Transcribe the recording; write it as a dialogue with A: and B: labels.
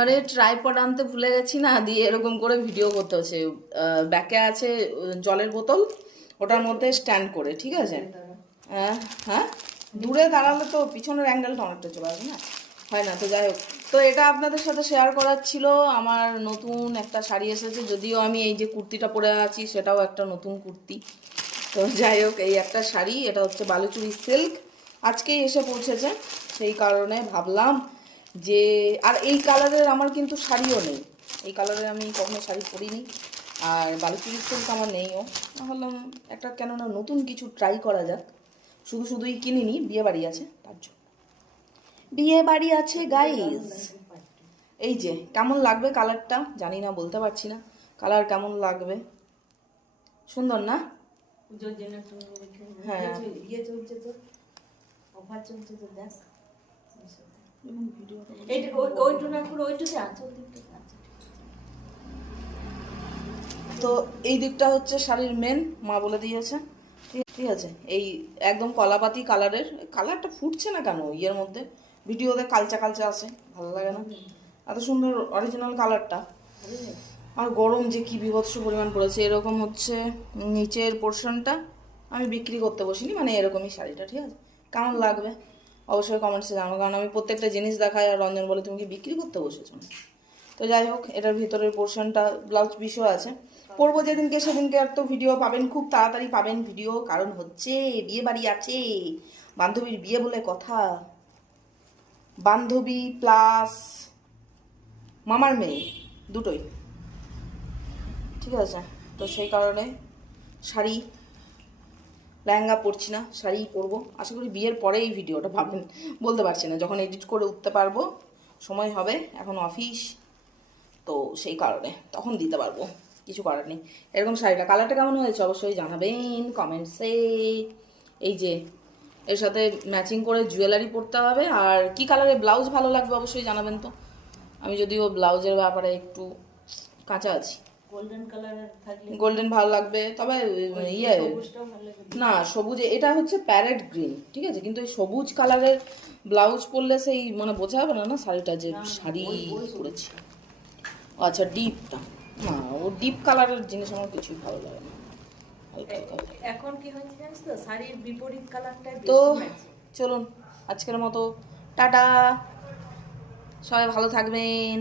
A: আরে ট্রাইপড আনতে ভুলে গেছি না, দিয়ে এরকম করে ভিডিও করতে হচ্ছে। ব্যাকে আছে জলের বোতল, ওটার মধ্যে স্ট্যান্ড করে, ঠিক আছে? হ্যাঁ? দূরে দাঁড়ালে তো পিছনের অ্যাঙ্গেলটা অনেকটা চলে আসবে না? হয় না, তো যাই হোক। তো এটা আপনাদের সাথে শেয়ার করার ছিল, আমার নতুন একটা শাড়ি এসেছে, যদিও আমি এই যে কুর্তিটা পরে আছি, সেটাও একটা নতুন কুর্তি। তো যাই হোক, এই একটা শাড়ি, এটা হচ্ছে বালুচুরি সিল্ক আজকেই এসে পৌঁছেছে, সেই কারণে ভাবলাম যে আর এই কালারের আমার কিন্তু শাড়িও নেই। এই কালারের আমি কখনো শাড়ি পরিনি। আর বালুচুরি সিল্ক আমার নেইও। ভাবলাম একটা কেননা নতুন কিছু ট্রাই করা যাক। শুধু শুধুই কিনিনি বিয়ে বাড়ি আছে তার জন্য। বিয়ে বাড়ি আছে গাইজ এই যে কেমন লাগবে কালারটা জানি না বলতে পারছি না। কালার কেমন লাগবে? সুন্দর না। হ্যাঁ।
B: ইয়ে চলছে তো। অফার চলছে তো দেখ। এইটা ওই- ওইটু না করে ওইটুতে আছে ওই দিকটাতে আছে
A: তো এই দিকটা হচ্ছে শাড়ির মেন মা বলে দিয়েছে। ঠিক- ঠিক আছে এই একদম কলাপাতি কালারের কালারটা ফুটছে না কেন ইয়ের মধ্যে? ভিডিওতে কালচা কালচা আছে ভালো লাগে না? এত সুন্দর অরিজিনাল কালারটা আর গরম যে কি বিভৎস পরিমাণ পড়েছে এরকম হচ্ছে নিচের পোর্শনটা আমি বিক্রি করতে বসিনি মানে এরকমই শাড়িটা ঠিক আছে? কেমন লাগবে? অবশ্যই কমেন্টসে জানাব। কারণ আমি প্রত্যেকটা জিনিস দেখাই আর রঞ্জন বলে, তুমি কি বিক্রি করতে বসেছো? তো যাই হোক, এটার ভিতরের পোর্শনটা ব্লাউজ পিসও আছে। পরবো যেদিনকে সেদিনকে আর তো ভিডিও পাবেন, খুব তাড়াতাড়ি পাবেন ভিডিও কারণ হচ্ছে বিয়ে বাড়ি আছে। বান্ধবীর বিয়ে বলে কথা। বান্ধবী প্লাস মামার মেয়ে, দুটোই। ঠিক আছে? তো সেই কারণে শাড়ি লেহেঙ্গা পরছি না শাড়ি পরবো। আশা করি বিয়ের পরে এই ভিডিওটা ভাবেন বলতে পারছি না, যখন এডিট করে উঠতে পারব, সময় হবে, এখন অফিস তো সেই কারণে, তখন দিতে পারব, কিছু করার নেই। এরকম শাড়িটা কালারটা কেমন হয়েছে অবশ্যই জানাবেন কমেন্টসে এই যে, এর সাথে ম্যাচিং করে জুয়েলারি পরতে হবে, আর কি কালারের ব্লাউজ ভালো লাগবে অবশ্যই জানাবেন তো। আমি যদিও ব্লাউজের ব্যাপারে একটু কাঁচা আছি।
B: গোল্ডেন থাকলে
A: গোল্ডেন ভালো লাগবে তবে ইয়ে না সবুজ এটা হচ্ছে প্যারেট গ্রিন ঠিক আছে? কিন্তু এই সবুজ কালারের ব্লাউজ পরলে সেই মানে বোঝা যাবে না না শাড়িটা যে শাড়ি পরেছি। আচ্ছা ডিপটা না ও ডিপ কালারের জিনিস আমার কিছুই ভালো লাগে না।
B: এখন কি হয়েছে জানিস তো? শাড়ির বিপরীত কালারটা
A: তো চলুন আজকের মতো টাটা। সবাই ভালো থাকবেন।